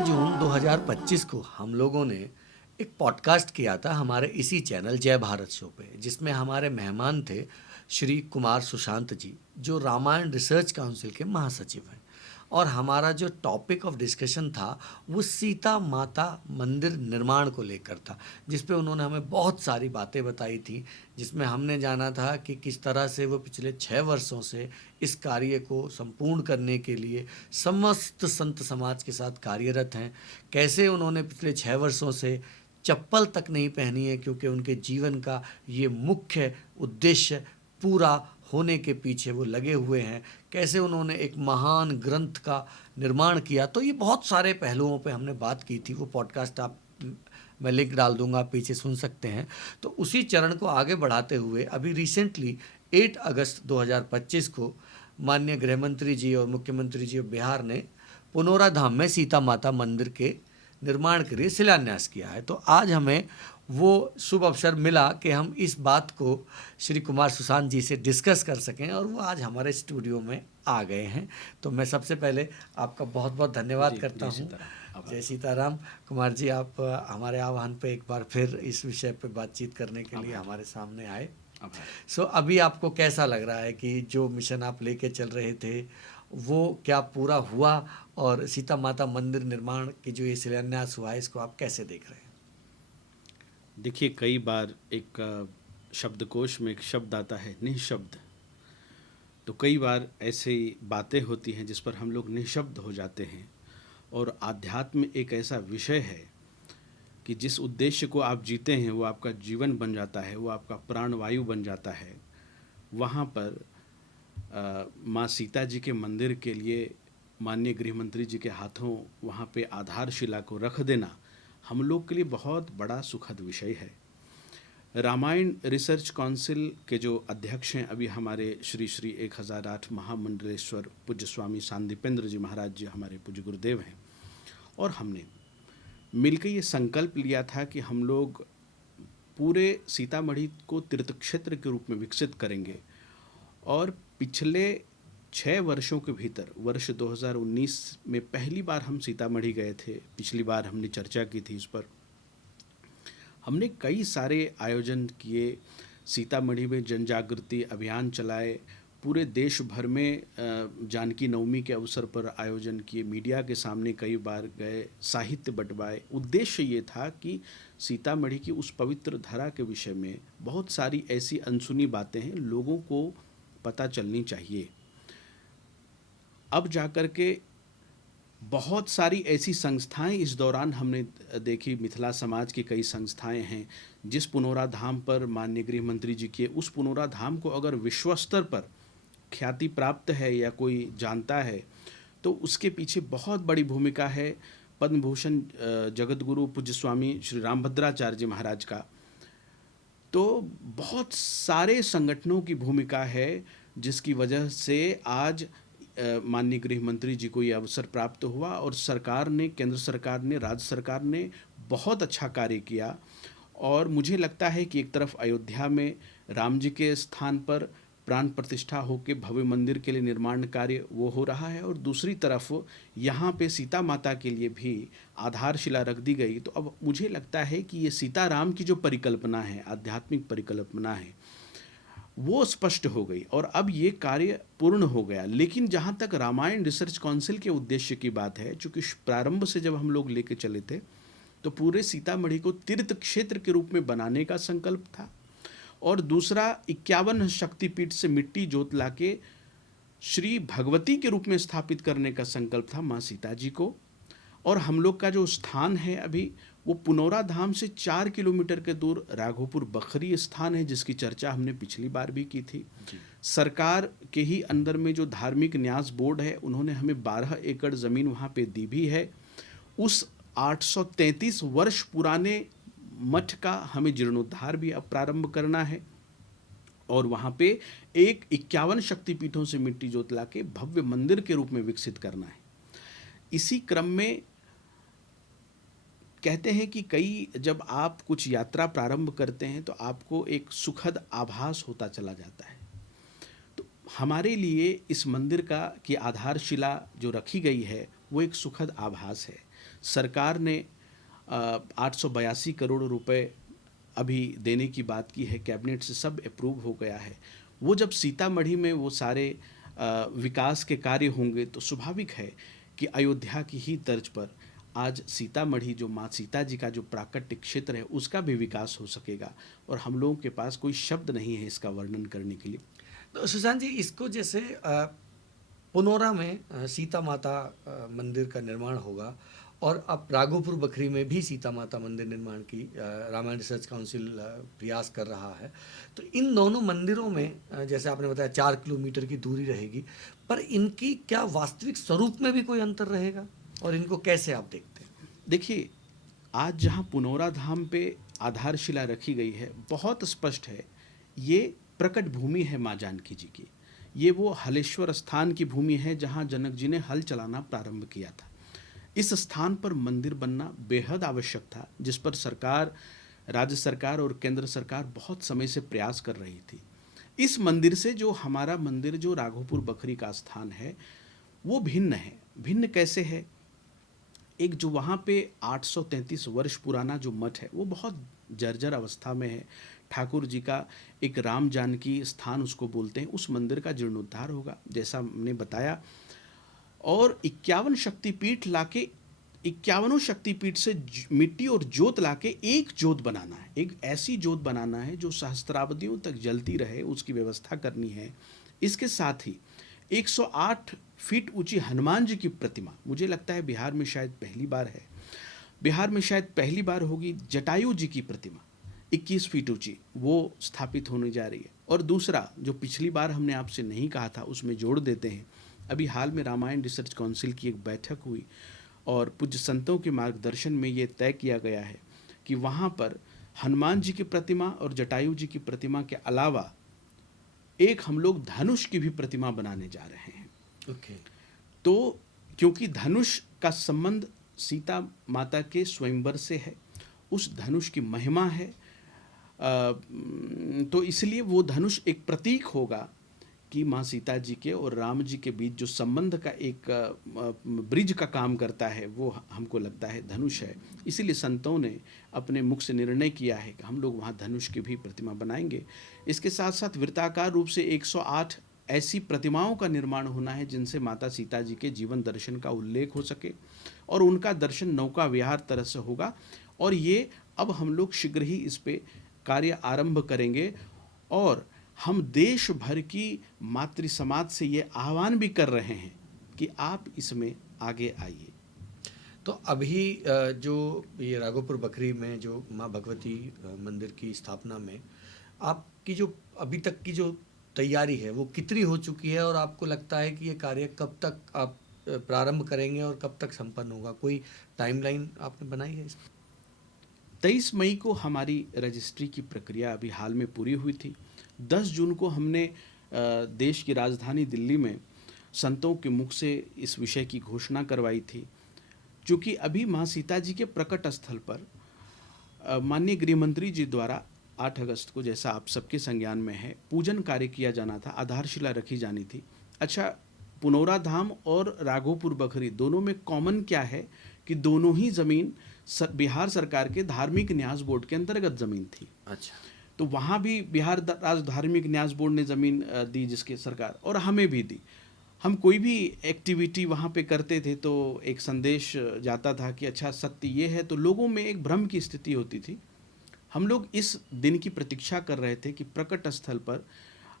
जून 2025 को हम लोगों ने एक पॉडकास्ट किया था हमारे इसी चैनल जय भारत शो पे, जिसमें हमारे मेहमान थे श्री कुमार सुशांत जी, जो रामायण रिसर्च काउंसिल के महासचिव हैं। और हमारा जो टॉपिक ऑफ डिस्कशन था वो सीता माता मंदिर निर्माण को लेकर था, जिस पे उन्होंने हमें बहुत सारी बातें बताई थी, जिसमें हमने जाना था कि किस तरह से वो पिछले 6 वर्षों से इस कार्य को संपूर्ण करने के लिए समस्त संत समाज के साथ कार्यरत हैं। कैसे उन्होंने पिछले 6 वर्षों से चप्पल तक नहीं पहनी है, क्योंकि उनके जीवन का ये मुख्य उद्देश्य पूरा होने के पीछे वो लगे हुए हैं। कैसे उन्होंने एक महान ग्रंथ का निर्माण किया। तो ये बहुत सारे पहलुओं पे हमने बात की थी। वो पॉडकास्ट आप मैं लिंक डाल दूंगा, आप पीछे सुन सकते हैं। तो उसी चरण को आगे बढ़ाते हुए अभी रिसेंटली 8 अगस्त 2025 को माननीय गृह मंत्री जी और मुख्यमंत्री जी बिहार ने पुनौरा धाम में सीता माता मंदिर के निर्माण के लिए शिलान्यास किया है। तो आज हमें वो शुभ अवसर मिला कि हम इस बात को श्री कुमार सुशांत जी से डिस्कस कर सकें, और वो आज हमारे स्टूडियो में आ गए हैं। तो मैं सबसे पहले आपका बहुत बहुत धन्यवाद करता हूँ। जय सीताराम। कुमार जी, आप हमारे आह्वान पे एक बार फिर इस विषय पे बातचीत करने के लिए हमारे सामने आए। सो अभी आपको कैसा लग रहा है कि जो मिशन आप लेके चल रहे थे वो क्या पूरा हुआ, और सीता माता मंदिर निर्माण की जो ये शिलान्यास हुआ है, इसको आप कैसे देख रहे हैं? देखिए, कई बार एक शब्दकोश में एक शब्द आता है निःशब्द। तो कई बार ऐसी बातें होती हैं जिस पर हम लोग निःशब्द हो जाते हैं। और आध्यात्म एक ऐसा विषय है कि जिस उद्देश्य को आप जीते हैं वो आपका जीवन बन जाता है, वो आपका प्राणवायु बन जाता है। वहाँ पर माँ सीता जी के मंदिर के लिए माननीय गृह मंत्री जी के हाथों वहाँ पे आधारशिला को रख देना हम लोग के लिए बहुत बड़ा सुखद विषय है। रामायण रिसर्च काउंसिल के जो अध्यक्ष हैं अभी हमारे श्री श्री 1008 महामंडलेश्वर पूज्य स्वामी सांदीपेंद्र जी महाराज जी हमारे पूज्य गुरुदेव हैं। और हमने मिलकर ये संकल्प लिया था कि हम लोग पूरे सीतामढ़ी को तीर्थ क्षेत्र के रूप में विकसित करेंगे। और पिछले 6 वर्षों के भीतर वर्ष 2019 में पहली बार हम सीतामढ़ी गए थे। पिछली बार हमने चर्चा की थी इस पर। हमने कई सारे आयोजन किए, सीतामढ़ी में जन जागृति अभियान चलाए, पूरे देश भर में जानकी नवमी के अवसर पर आयोजन किए, मीडिया के सामने कई बार गए, साहित्य बंटवाए। उद्देश्य ये था कि सीतामढ़ी की उस पवित्र धरा के विषय में बहुत सारी ऐसी अनसुनी बातें हैं, लोगों को पता चलनी चाहिए। अब जाकर के बहुत सारी ऐसी संस्थाएं इस दौरान हमने देखी, मिथिला समाज की कई संस्थाएं हैं। जिस पुनौरा धाम पर माननीय गृह मंत्री जी के, उस पुनौरा धाम को अगर विश्व स्तर पर ख्याति प्राप्त है या कोई जानता है तो उसके पीछे बहुत बड़ी भूमिका है पद्म भूषण जगत गुरु पूज्य स्वामी श्री रामभद्राचार्य जी महाराज का। तो बहुत सारे संगठनों की भूमिका है जिसकी वजह से आज माननीय गृह मंत्री जी को ये अवसर प्राप्त हुआ। और सरकार ने, केंद्र सरकार ने, राज्य सरकार ने बहुत अच्छा कार्य किया। और मुझे लगता है कि एक तरफ अयोध्या में राम जी के स्थान पर प्राण प्रतिष्ठा होकर भव्य मंदिर के लिए निर्माण कार्य वो हो रहा है, और दूसरी तरफ यहाँ पे सीता माता के लिए भी आधारशिला रख दी गई। तो अब मुझे लगता है कि ये सीताराम की जो परिकल्पना है, आध्यात्मिक परिकल्पना है, वो स्पष्ट हो गई और अब ये कार्य पूर्ण हो गया। लेकिन जहाँ तक रामायण रिसर्च काउंसिल के उद्देश्य की बात है, चूँकि प्रारंभ से जब हम लोग लेके चले थे तो पूरे सीतामढ़ी को तीर्थ क्षेत्र के रूप में बनाने का संकल्प था। और दूसरा 51 शक्तिपीठ से मिट्टी जोत लाके श्री भगवती के रूप में स्थापित करने का संकल्प था माँ सीता जी को। और हम लोग का जो स्थान है अभी वो पुनौरा धाम से 4 किलोमीटर के दूर राघोपुर बखरी स्थान है, जिसकी चर्चा हमने पिछली बार भी की थी। सरकार के ही अंदर में जो धार्मिक न्यास बोर्ड है उन्होंने हमें 12 एकड़ ज़मीन वहाँ पे दी भी है। उस 833 वर्ष पुराने मठ का हमें जीर्णोद्धार भी अब प्रारंभ करना है और वहाँ पे एक 51 शक्तिपीठों से मिट्टी जोत ला के भव्य मंदिर के रूप में विकसित करना है। इसी क्रम में कहते हैं कि जब आप कुछ यात्रा प्रारंभ करते हैं तो आपको एक सुखद आभास होता चला जाता है। तो हमारे लिए इस मंदिर की आधारशिला जो रखी गई है वो एक सुखद आभास है। सरकार ने 882 करोड़ रुपए अभी देने की बात की है, कैबिनेट से सब अप्रूव हो गया है। वो जब सीतामढ़ी में वो सारे विकास के कार्य होंगे तो स्वाभाविक है कि अयोध्या की ही तर्ज पर आज सीतामढ़ी जो माँ सीता जी का जो प्राकट्य क्षेत्र है उसका भी विकास हो सकेगा, और हम लोगों के पास कोई शब्द नहीं है इसका वर्णन करने के लिए। तो सुशांत जी, इसको जैसे पुनौरा में सीता माता मंदिर का निर्माण होगा, और अब राघोपुर बखरी में भी सीता माता मंदिर निर्माण की रामायण रिसर्च काउंसिल प्रयास कर रहा है। तो इन दोनों मंदिरों में जैसे आपने बताया 4 किलोमीटर की दूरी रहेगी, पर इनकी क्या वास्तविक स्वरूप में भी कोई अंतर रहेगा, और इनको कैसे आप देखते हैं? देखिए, आज जहाँ पुनौरा धाम पे आधारशिला रखी गई है, बहुत स्पष्ट है ये प्रकट भूमि है माँ जानकी जी की। ये वो हलेश्वर स्थान की भूमि है जहाँ जनक जी ने हल चलाना प्रारंभ किया था। इस स्थान पर मंदिर बनना बेहद आवश्यक था, जिस पर सरकार, राज्य सरकार और केंद्र सरकार बहुत समय से प्रयास कर रही थी। इस मंदिर से जो हमारा मंदिर जो राघोपुर बखरी का स्थान है वो भिन्न है। भिन्न कैसे है? एक जो वहाँ पे 833 वर्ष पुराना जो मठ है वो बहुत जर्जर अवस्था में है। ठाकुर जी का एक राम जानकी स्थान उसको बोलते हैं, उस मंदिर का जीर्णोद्धार होगा जैसा हमने बताया, और 51 शक्तिपीठ लाके 51 शक्तिपीठ से मिट्टी और जोत लाके एक जोत बनाना है। एक ऐसी जोत बनाना है जो सहस्त्राब्दियों तक जलती रहे, उसकी व्यवस्था करनी है। इसके साथ ही 108 फीट ऊंची हनुमान जी की प्रतिमा, मुझे लगता है बिहार में शायद पहली बार है, बिहार में शायद पहली बार होगी। जटायु जी की प्रतिमा 21 फीट ऊंची वो स्थापित होने जा रही है। और दूसरा जो पिछली बार हमने आपसे नहीं कहा था उसमें जोड़ देते हैं, अभी हाल में रामायण रिसर्च काउंसिल की एक बैठक हुई और पूज्य संतों के मार्गदर्शन में ये तय किया गया है कि वहाँ पर हनुमान जी की प्रतिमा और जटायु जी की प्रतिमा के अलावा एक हम लोग धनुष की भी प्रतिमा बनाने जा रहे हैं। ओके। तो क्योंकि धनुष का संबंध सीता माता के स्वयंवर से है, उस धनुष की महिमा है, तो इसलिए वो धनुष एक प्रतीक होगा कि माँ सीता जी के और राम जी के बीच जो संबंध का एक ब्रिज का काम करता है वो हमको लगता है धनुष है। इसीलिए संतों ने अपने मुख से निर्णय किया है कि हम लोग वहाँ धनुष की भी प्रतिमा बनाएंगे। इसके साथ साथ वृत्ताकार रूप से 108 ऐसी प्रतिमाओं का निर्माण होना है जिनसे माता सीता जी के जीवन दर्शन का उल्लेख हो सके, और उनका दर्शन नौका विहार तरह से होगा। और ये अब हम लोग शीघ्र ही इस पे कार्य आरंभ करेंगे, और हम देश भर की मातृ समाज से ये आह्वान भी कर रहे हैं कि आप इसमें आगे आइए। तो अभी जो ये राघोपुर बखरी में जो माँ भगवती मंदिर की स्थापना में आपकी जो अभी तक की जो तैयारी है वो कितनी हो चुकी है, और आपको लगता है कि ये कार्य कब तक आप प्रारंभ करेंगे और कब तक संपन्न होगा? कोई टाइमलाइन आपने बनाई है इसमें? 23 मई को हमारी रजिस्ट्री की प्रक्रिया अभी हाल में पूरी हुई थी। 10 जून को हमने देश की राजधानी दिल्ली में संतों के मुख से इस विषय की घोषणा करवाई थी। चूँकि अभी माँ सीता जी के प्रकट स्थल पर माननीय गृह मंत्री जी द्वारा 8 अगस्त को, जैसा आप सबके संज्ञान में है, पूजन कार्य किया जाना था, आधारशिला रखी जानी थी। अच्छा, पुनौरा धाम और राघोपुर बखरी दोनों में कॉमन क्या है कि दोनों ही ज़मीन बिहार सरकार के धार्मिक न्यास बोर्ड के अंतर्गत ज़मीन थी। अच्छा। तो वहाँ भी बिहार राज्य धार्मिक न्यास बोर्ड ने ज़मीन दी जिसके सरकार, और हमें भी दी। हम कोई भी एक्टिविटी वहाँ पे करते थे तो एक संदेश जाता था कि अच्छा सत्य ये है, तो लोगों में एक भ्रम की स्थिति होती थी। हम लोग इस दिन की प्रतीक्षा कर रहे थे कि प्रकट स्थल पर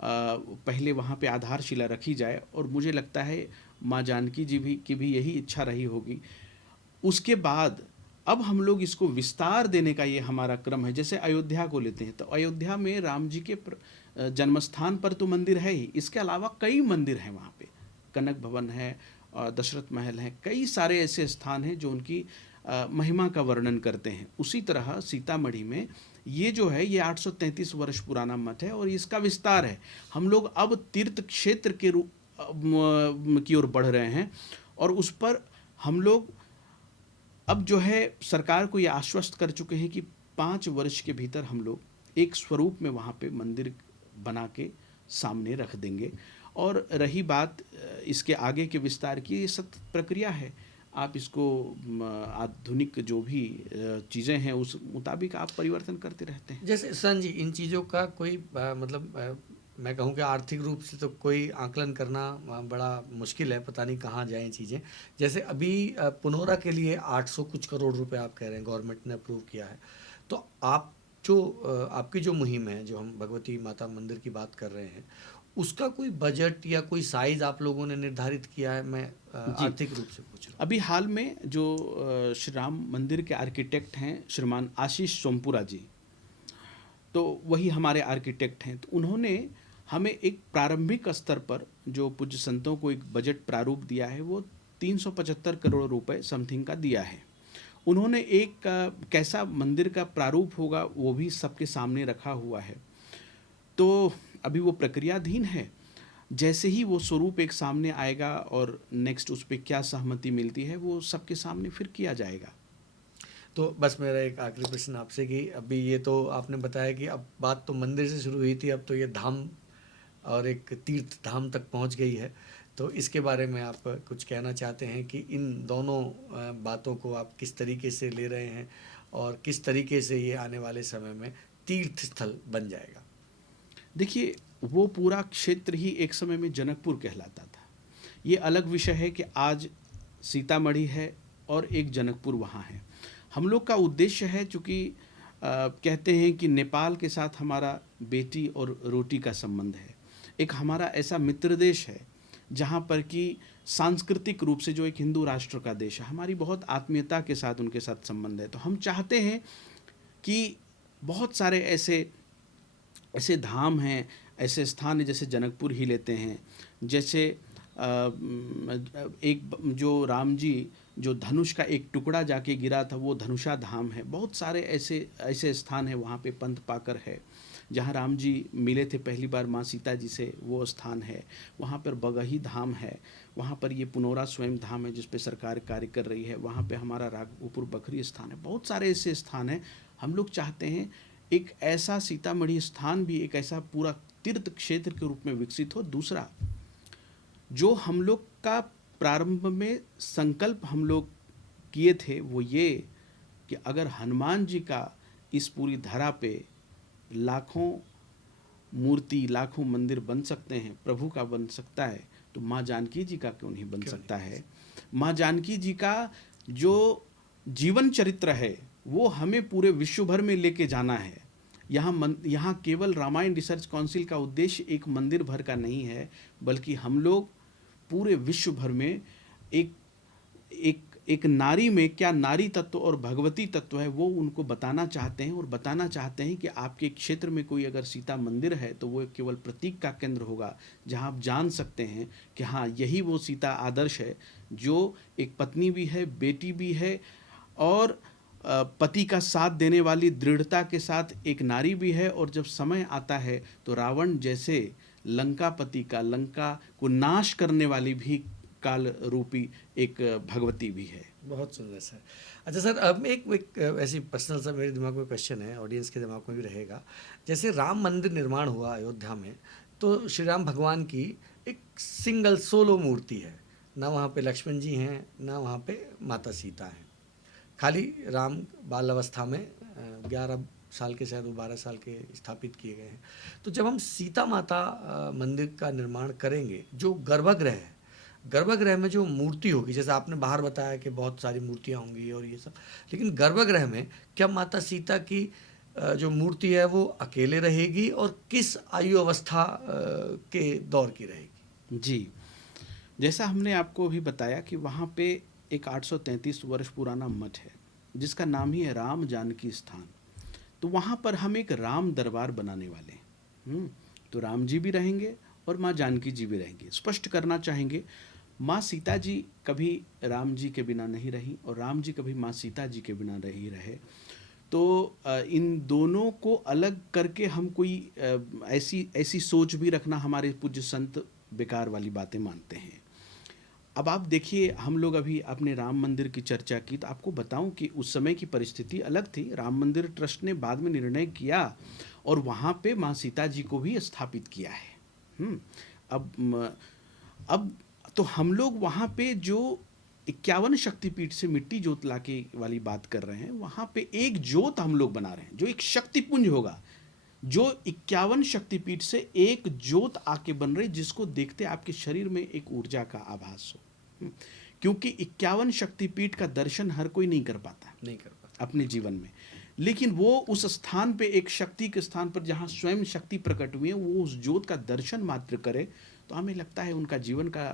पहले वहाँ पे आधारशिला रखी जाए, और मुझे लगता है माँ जानकी जी की भी यही इच्छा रही होगी। उसके बाद अब हम लोग इसको विस्तार देने का ये हमारा क्रम है। जैसे अयोध्या को लेते हैं तो अयोध्या में राम जी के जन्मस्थान पर तो मंदिर है ही, इसके अलावा कई मंदिर हैं वहाँ पे। कनक भवन है, दशरथ महल है, कई सारे ऐसे स्थान हैं जो उनकी महिमा का वर्णन करते हैं। उसी तरह सीतामढ़ी में ये जो है ये 833 वर्ष पुराना मठ है और इसका विस्तार है। हम लोग अब तीर्थ क्षेत्र के रूप की ओर बढ़ रहे हैं, और उस पर हम लोग अब जो है सरकार को ये आश्वस्त कर चुके हैं कि 5 वर्ष के भीतर हम लोग एक स्वरूप में वहाँ पे मंदिर बना के सामने रख देंगे। और रही बात इसके आगे के विस्तार की, ये सख्त प्रक्रिया है। आप इसको आधुनिक जो भी चीज़ें हैं उस मुताबिक आप परिवर्तन करते रहते हैं। जैसे सन जी, इन चीज़ों का कोई मतलब मैं कहूँ कि आर्थिक रूप से तो कोई आकलन करना बड़ा मुश्किल है, पता नहीं कहाँ जाएँ चीज़ें। जैसे अभी पुनौरा के लिए 800 कुछ करोड़ रुपए आप कह रहे हैं गवर्नमेंट ने अप्रूव किया है। तो आप जो आपकी जो मुहिम है, जो हम भगवती माता मंदिर की बात कर रहे हैं, उसका कोई बजट या कोई साइज़ आप लोगों ने निर्धारित किया है? मैं जी, आर्थिक रूप से पूछ रहा हूँ। अभी हाल में जो श्री राम मंदिर के आर्किटेक्ट हैं श्रीमान आशीष सोमपुरा जी, तो वही हमारे आर्किटेक्ट हैं। तो उन्होंने हमें एक प्रारंभिक स्तर पर जो पूज्य संतों को एक बजट प्रारूप दिया है वो 375 करोड़ रुपए समथिंग का दिया है। उन्होंने एक कैसा मंदिर का प्रारूप होगा वो भी सबके सामने रखा हुआ है। तो अभी वो प्रक्रियाधीन है। जैसे ही वो स्वरूप एक सामने आएगा और नेक्स्ट उस पर क्या सहमति मिलती है वो सबके सामने फिर किया जाएगा। तो बस मेरा एक आखिरी प्रश्न आपसे कि अभी ये तो आपने बताया कि अब बात तो मंदिर से शुरू हुई थी, अब तो ये धाम और एक तीर्थ धाम तक पहुंच गई है। तो इसके बारे में आप कुछ कहना चाहते हैं कि इन दोनों बातों को आप किस तरीके से ले रहे हैं और किस तरीके से ये आने वाले समय में तीर्थ स्थल बन जाएगा? देखिए, वो पूरा क्षेत्र ही एक समय में जनकपुर कहलाता था। ये अलग विषय है कि आज सीतामढ़ी है और एक जनकपुर वहाँ है। हम लोग का उद्देश्य है, चूँकि कहते हैं कि नेपाल के साथ हमारा बेटी और रोटी का संबंध है। एक हमारा ऐसा मित्र देश है जहाँ पर कि सांस्कृतिक रूप से जो एक हिंदू राष्ट्र का देश है, हमारी बहुत आत्मीयता के साथ उनके साथ संबंध है। तो हम चाहते हैं कि बहुत सारे ऐसे ऐसे धाम हैं, ऐसे स्थान हैं, जैसे जनकपुर ही लेते हैं, जैसे एक जो राम जी जो धनुष का एक टुकड़ा जाके गिरा था वो धनुषा धाम है। बहुत सारे ऐसे ऐसे स्थान हैं, वहाँ पे पंथ पाकर है जहाँ राम जी मिले थे पहली बार माँ सीता जी से, वो स्थान है। वहाँ पर बगही धाम है, वहाँ पर ये पुनौरा स्वयं धाम है जिस पे सरकार कार्य कर रही है। वहाँ पे हमारा राघोपुर बखरी स्थान है। बहुत सारे ऐसे स्थान हैं। हम लोग चाहते हैं एक ऐसा सीतामढ़ी स्थान भी एक ऐसा पूरा तीर्थ क्षेत्र के रूप में विकसित हो। दूसरा, जो हम लोग का प्रारंभ में संकल्प हम लोग किए थे वो ये कि अगर हनुमान जी का इस पूरी धरा पे लाखों मूर्ति, लाखों मंदिर बन सकते हैं, प्रभु का बन सकता है, तो माँ जानकी जी का क्यों नहीं बन सकता है? माँ जानकी जी का जो जीवन चरित्र है वो हमें पूरे विश्व भर में लेके जाना है। यहाँ केवल रामायण रिसर्च काउंसिल का उद्देश्य एक मंदिर भर का नहीं है, बल्कि हम लोग पूरे विश्व भर में एक एक एक नारी में क्या नारी तत्व और भगवती तत्व है वो उनको बताना चाहते हैं। और बताना चाहते हैं कि आपके क्षेत्र में कोई अगर सीता मंदिर है तो वो केवल प्रतीक का केंद्र होगा, जहां आप जान सकते हैं कि हाँ, यही वो सीता आदर्श है जो एक पत्नी भी है, बेटी भी है और पति का साथ देने वाली दृढ़ता के साथ एक नारी भी है। और जब समय आता है तो रावण जैसे लंकापति का, लंका को नाश करने वाली भी काल रूपी एक भगवती भी है। बहुत सुंदर सर। अच्छा सर, अब एक ऐसी पर्सनल सा मेरे दिमाग में क्वेश्चन है, ऑडियंस के दिमाग में भी रहेगा। जैसे राम मंदिर निर्माण हुआ अयोध्या में, तो श्री राम भगवान की एक सिंगल सोलो मूर्ति है, ना वहाँ पे लक्ष्मण जी हैं, ना वहाँ पे माता सीता हैं। खाली राम बाल अवस्था में 11 साल के, शायद वो 12 साल के स्थापित किए गए हैं। तो जब हम सीता माता मंदिर का निर्माण करेंगे, जो गर्भगृह है, गर्भगृह में जो मूर्ति होगी, जैसे आपने बाहर बताया कि बहुत सारी मूर्तियाँ होंगी और ये सब, लेकिन गर्भगृह में क्या माता सीता की जो मूर्ति है वो अकेले रहेगी और किस आयु अवस्था के दौर की रहेगी? जी, जैसा हमने आपको अभी बताया कि वहाँ पे एक 833 वर्ष पुराना मठ है जिसका नाम ही है राम जानकी स्थान। तो वहाँ पर हम एक राम दरबार बनाने वाले हैं। तो राम जी भी रहेंगे और माँ जानकी जी भी रहेंगे। स्पष्ट करना चाहेंगे, माँ सीता जी कभी राम जी के बिना नहीं रही और राम जी कभी माँ सीता जी के बिना नहीं रहे। तो इन दोनों को अलग करके हम कोई ऐसी सोच भी रखना, हमारे पूज्य संत बेकार वाली बातें मानते हैं। अब आप देखिए, हम लोग अभी अपने राम मंदिर की चर्चा की, तो आपको बताऊं कि उस समय की परिस्थिति अलग थी। राम मंदिर ट्रस्ट ने बाद में निर्णय किया और वहाँ पे माँ सीता जी को भी स्थापित किया है। अब तो हम लोग वहाँ पे जो 51 शक्तिपीठ से मिट्टी जोत लाके वाली बात कर रहे हैं, वहाँ पे एक जोत हम लोग बना रहे हैं जो एक शक्तिपुंज होगा, जो 51 शक्तिपीठ से एक जोत आके बन रही, जिसको देखते आपके शरीर में एक ऊर्जा का आभास हो। क्योंकि 51 शक्तिपीठ का दर्शन हर कोई नहीं कर पाता अपने जीवन में, लेकिन वो उस स्थान पे, एक शक्ति के स्थान पर जहाँ स्वयं शक्ति प्रकट हुई है, वो उस ज्योत का दर्शन मात्र करे तो हमें लगता है उनका जीवन का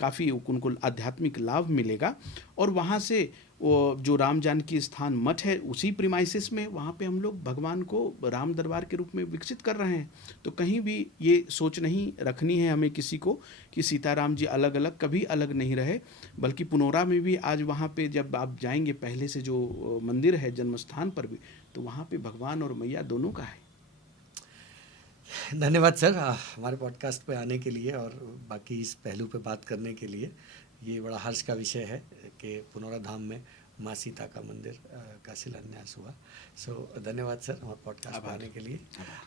काफ़ी उनको आध्यात्मिक लाभ मिलेगा। और वहाँ से वो जो राम जानकी स्थान मठ है, उसी प्रीमाइसिस में वहाँ पे हम लोग भगवान को राम दरबार के रूप में विकसित कर रहे हैं। तो कहीं भी ये सोच नहीं रखनी है हमें किसी को कि सीताराम जी अलग अलग, कभी अलग नहीं रहे, बल्कि पुनौरा में भी आज वहाँ पे जब आप जाएंगे पहले से जो मंदिर है जन्म स्थान पर भी, तो वहाँ पे भगवान और मैया दोनों का है। धन्यवाद सर, हमारे पॉडकास्ट पे आने के लिए और बाकी इस पहलू पे बात करने के लिए। ये बड़ा हर्ष का विषय है कि पुनौरा धाम में माँ सीता का मंदिर का शिलान्यास हुआ। सो धन्यवाद सर हमारे पॉडकास्ट पे आने के लिए।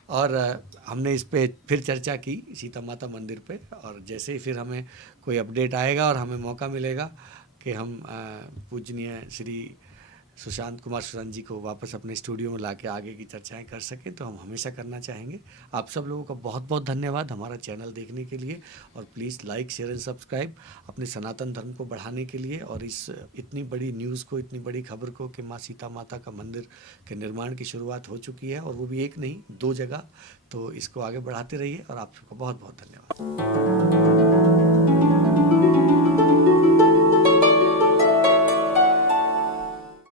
और हमने इस पे फिर चर्चा की सीता माता मंदिर पे, और जैसे ही फिर हमें कोई अपडेट आएगा और हमें मौका मिलेगा कि हम पूजनीय श्री सुशांत कुमार सुशांत जी को वापस अपने स्टूडियो में लाके आगे की चर्चाएं कर सकें तो हम हमेशा करना चाहेंगे। आप सब लोगों का बहुत बहुत धन्यवाद हमारा चैनल देखने के लिए, और please like share and subscribe अपने सनातन धर्म को बढ़ाने के लिए, और इस इतनी बड़ी न्यूज़ को, इतनी बड़ी खबर को कि माँ सीता माता का मंदिर के निर्माण की शुरुआत हो चुकी है, और वो भी एक नहीं 2 जगह, तो इसको आगे बढ़ाते रहिए। और आप सबका बहुत बहुत धन्यवाद।